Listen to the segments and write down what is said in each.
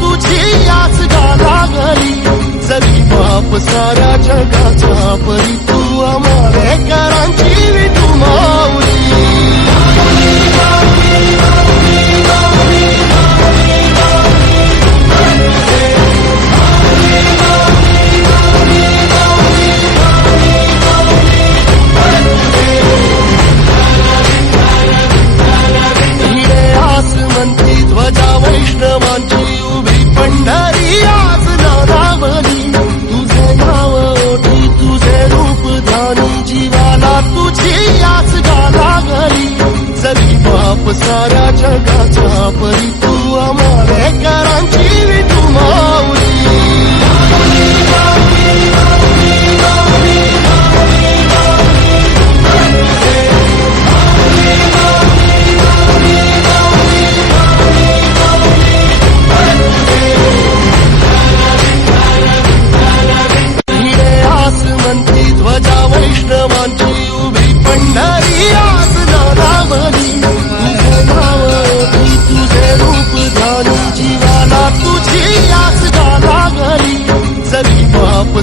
तुझी याच लागली जरी बाप साऱ्या जगाचा परी तू आम्हालेकरांची विटुमावली ध्वजा वैष्णवांची பண்ணா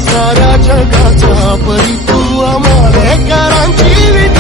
सारा जगाचा परी तू आम्हाला जीवित